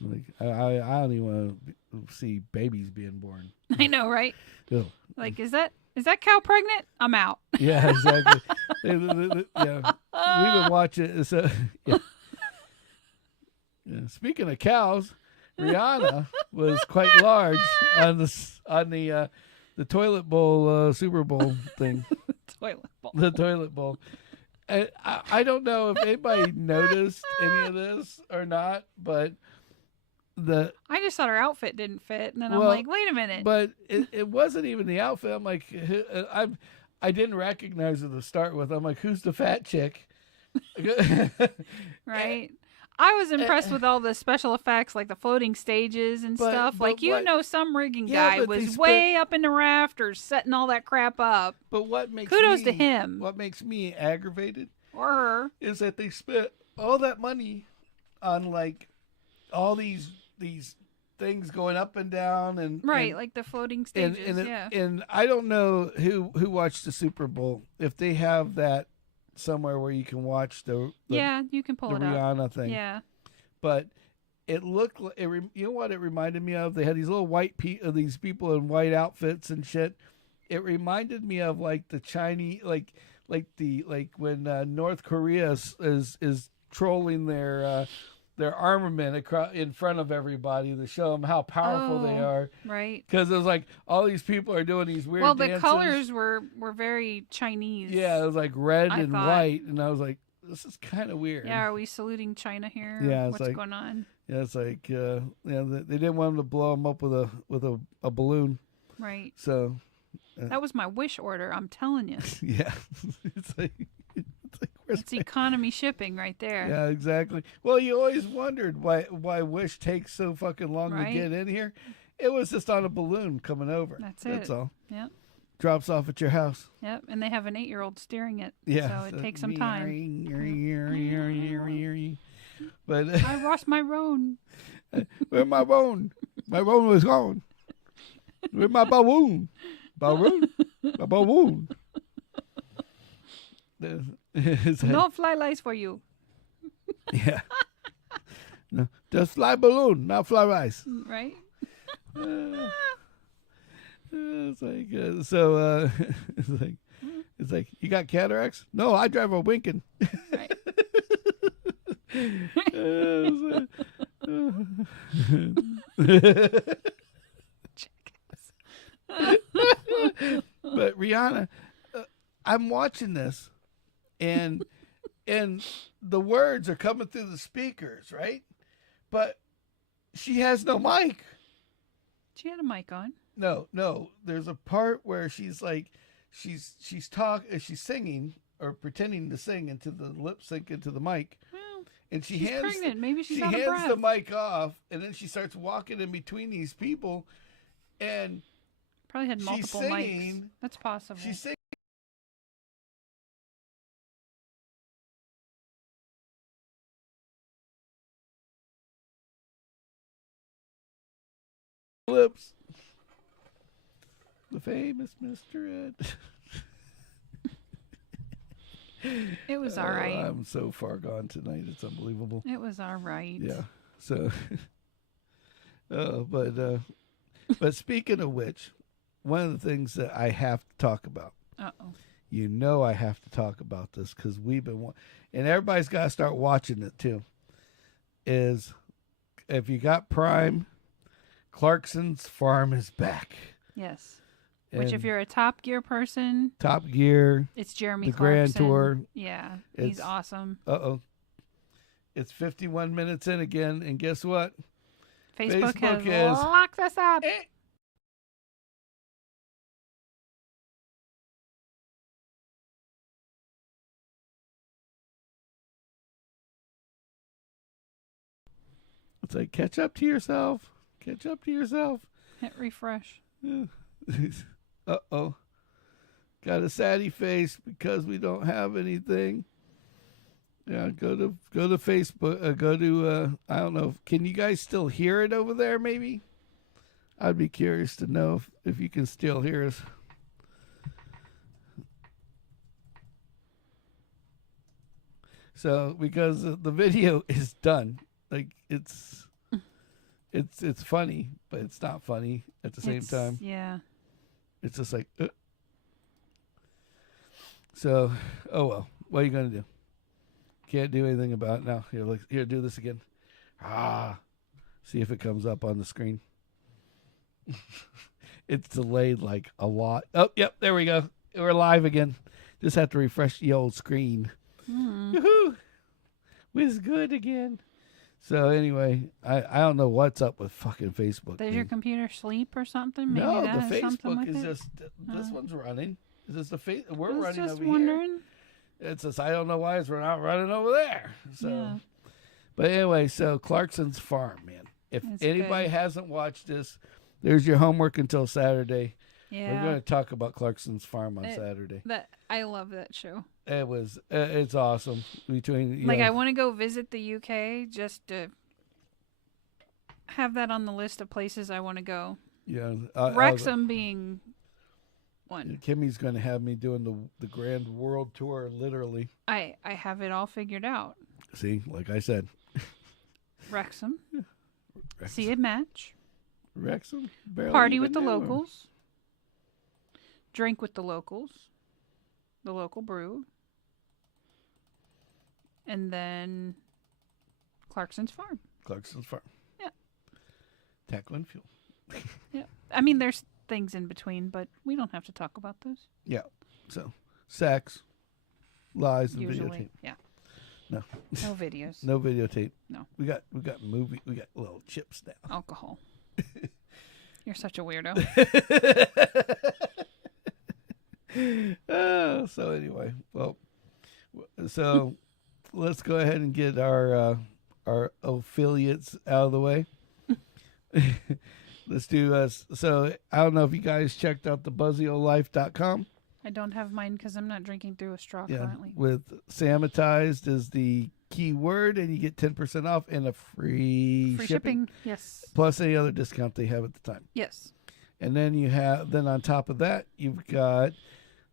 like I don't even want to see babies being born. I know, right? Ugh. Like, is that cow pregnant? I'm out. Yeah, exactly. Yeah, we've been watching. So, yeah. Speaking of cows, Rihanna was quite large on the toilet bowl Super Bowl thing. The toilet bowl. And I don't know if anybody noticed any of this or not, but I just thought her outfit didn't fit, and then I'm like, wait a minute. But it wasn't even the outfit. I'm like, I didn't recognize her to start with. I'm like, who's the fat chick? Right. I was impressed with all the special effects, like the floating stages and stuff. Like, some rigging guy was way up in the rafters setting all that crap up. But what makes kudos to him. What makes me aggravated, or her, is that they spent all that money on like all these things going up and down and like the floating stages. And I don't know who watched the Super Bowl, if they have that somewhere where you can watch the you can pull the it Rihanna up. thing. Yeah, but it looked like you know what it reminded me of. They had these little these people in white outfits and shit. It reminded me of like the Chinese, like when North Korea is trolling their armament in front of everybody to show them how powerful they are. Right. Because it was like all these people are doing these weird dances. The colors were very Chinese. Yeah, it was like red and white, and I was like, this is kind of weird. Yeah, are we saluting China here? Yeah, what's going on? Yeah, it's like they didn't want them to blow them up with a balloon. Right. So that was my wish order. I'm telling you. Yeah, it's like. It's economy shipping right there. Yeah, exactly. Well, you always wondered why Wish takes so fucking long to get in here. It was just on a balloon coming over. That's it. That's all. Yeah. drops off at your house. Yep, and they have an 8-year-old steering it. Yeah. So it takes some time. But I lost my bone. where's my bone? My bone was gone. Where's my balloon? Balloon? My balloon. It's like, No fly lice for you. yeah. No, just fly balloon, not fly rice. Right? It's like it's like you got cataracts? No, I drive a Winkin. Right. But Rihanna, I'm watching this, and the words are coming through the speakers, right? But she has no mic. She had a mic on. No. There's a part where she's like, she's singing or pretending to sing into the lip sync into the mic, Well, and she's pregnant. Maybe she's she out of hands breath. the mic off, and then she starts walking in between these people, and Probably had she's multiple singing. mics. That's possible. She's singing lips. The famous Mr. Ed. It was all right. I'm so far gone tonight. It's unbelievable. It was all right. Yeah. So, but speaking of which, one of the things that I have to talk about, Uh-oh. you know, I have to talk about this because we've been, and everybody's got to start watching it too. Is if you got Prime, Clarkson's Farm is back. Yes. Which, if And you're a Top Gear person, Top Gear, it's Jeremy the Clarkson. Grand Tour. Yeah, he's It's- awesome. It's 51 minutes in again, and guess what? Facebook Facebook has is- locked us up. It's like, catch up to yourself. Catch up to yourself. Hit refresh. Uh-oh. Got a saddie face because we don't have anything. Yeah, go to Facebook. Go to, I don't know. Can you guys still hear it over there, maybe? I'd be curious to know if you can still hear us. So, because the video is done. Like, it's funny, but it's not funny at the same time. Yeah. It's just like, So, oh well. What are you gonna do? Can't do anything about it now. Here, look. Here, do this again. See if it comes up on the screen. It's delayed like a lot. Oh, yep. There we go. We're live again. Just have to refresh the old screen. Yoo-hoo! We're good again. So anyway, I don't know what's up with fucking Facebook. Does your computer sleep or something? Maybe No, that the has something Facebook with is it? just this one's running. Is this the we're I was running just over wondering. here? It's just I don't know why we're not running over there. So, Yeah. but anyway, so Clarkson's Farm, man. If It's anybody good. hasn't watched this, there's your homework until Saturday. Yeah. We're going to talk about Clarkson's Farm on Saturday. I love that show. It was it's awesome. Between Like, I want to go visit the UK just to have that on the list of places I want to go. Wrexham being one. Kimmy's going to have me doing the Grand World Tour, literally. I have it all figured out. See, like I said, Wrexham. See a match. Wrexham. Barely Party even with the knew him. locals. Drink with the locals. The local brew. And then Clarkson's Farm. Clarkson's Farm. Yeah. Tackling fuel. Yeah. I mean, there's things in between, but we don't have to talk about those. Yeah. So, sex, lies, and Usually. videotape. Yeah. No. No videos. No videotape. No. We got movie. We got little chips now. Alcohol. You're such a weirdo. So anyway, well, so let's go ahead and get our affiliates out of the way. Let's do so I don't know if you guys checked out the buzzyolife.com. I don't have mine because I'm not drinking through a straw currently. With Sammitized is the key word, and you get 10% off and a free shipping. Yes. Plus any other discount they have at the time. Yes. And then then on top of that, you've got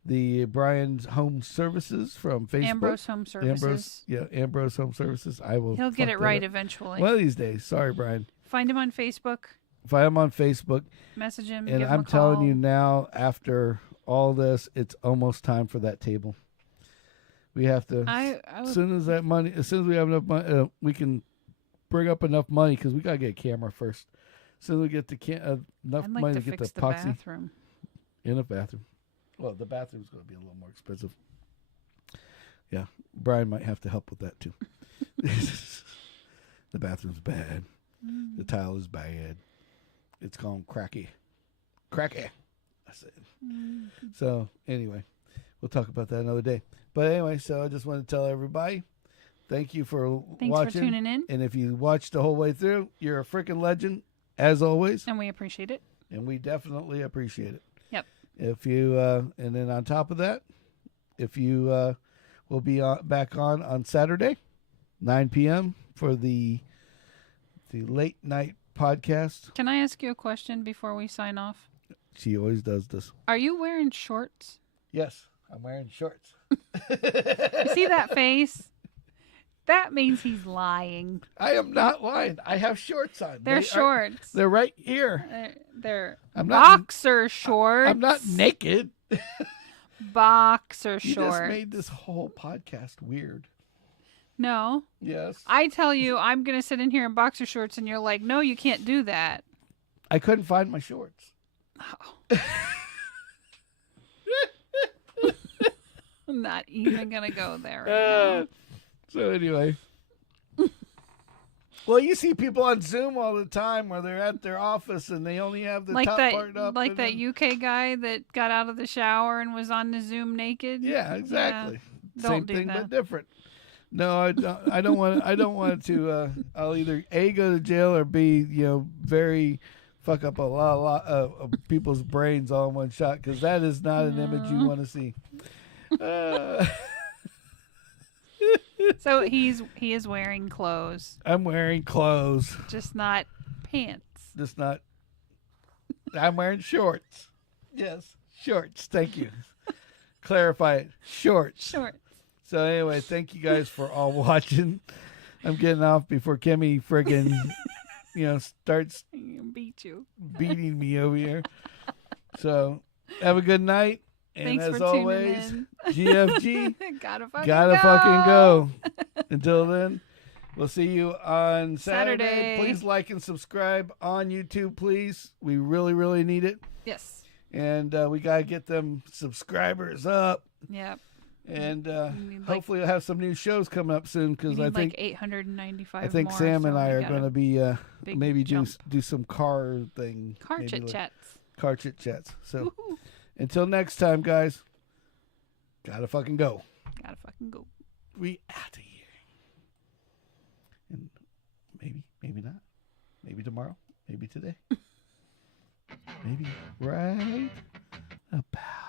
the Brian's Home Services from Facebook. Ambrose Home Services. Ambrose Home Services. He'll get it right eventually. One of these days. Sorry, Brian. Find him on Facebook. Find him on Facebook. Message him. And give him I'm a call. telling you now, after all this, it's almost time for that table. We have to. As soon as we have enough money, we can bring up enough money because we gotta get a camera first. As soon as we get enough money to get the epoxy bathroom. In a bathroom. Well, the bathroom's going to be a little more expensive. Yeah, Brian might have to help with that too. The bathroom's bad. The tile is bad. It's gone cracky. Cracky, I said. So, anyway, we'll talk about that another day. But anyway, so I just want to tell everybody, thank you for watching. Thanks for tuning in. And if you watched the whole way through, you're a freaking legend, as always. And we appreciate it. And we definitely appreciate it. Yep. If you, and then on top of that, if you will be back on Saturday, 9 p.m. for the late night podcast. Can I ask you a question before we sign off? She always does this. Are you wearing shorts? Yes, I'm wearing shorts. You see that face? That means he's lying. I am not lying. I have shorts on. They're shorts. They're right here. They're boxer shorts. I'm not naked. Boxer shorts. You just made this whole podcast weird. No. Yes. I tell you, I'm going to sit in here in boxer shorts, and you're like, no, you can't do that. I couldn't find my shorts. Oh. I'm not even going to go there right now. So anyway. Well, you see people on Zoom all the time where they're at their office and they only have the top part up. Like that UK guy that got out of the shower and was on the Zoom naked. Yeah, exactly. Yeah. Same thing, but different. No, I don't want. I don't want to. I'll either A, go to jail, or B, very fuck up a lot of people's brains all in one shot, because that is not an image you want to see. So he is wearing clothes. I'm wearing clothes. Just not pants. I'm wearing shorts. Yes, shorts. Thank you. Clarify it. Shorts. Shorts. So anyway, thank you guys for all watching. I'm getting off before Kimmy friggin' starts beating me over here. So have a good night. And thanks as for always, tuning GFG, gotta fucking go. Until then, we'll see you on Saturday. Please like and subscribe on YouTube, please. We really, really need it. Yes. And we got to get them subscribers up. Yep. And hopefully we'll have some new shows coming up soon, because I think 895 I think more, Sam so and I are going to be maybe do some car chit chats. Car chit chats. So until next time, guys, gotta fucking go. We out of here. And maybe not. Maybe tomorrow. Maybe today. Maybe right about.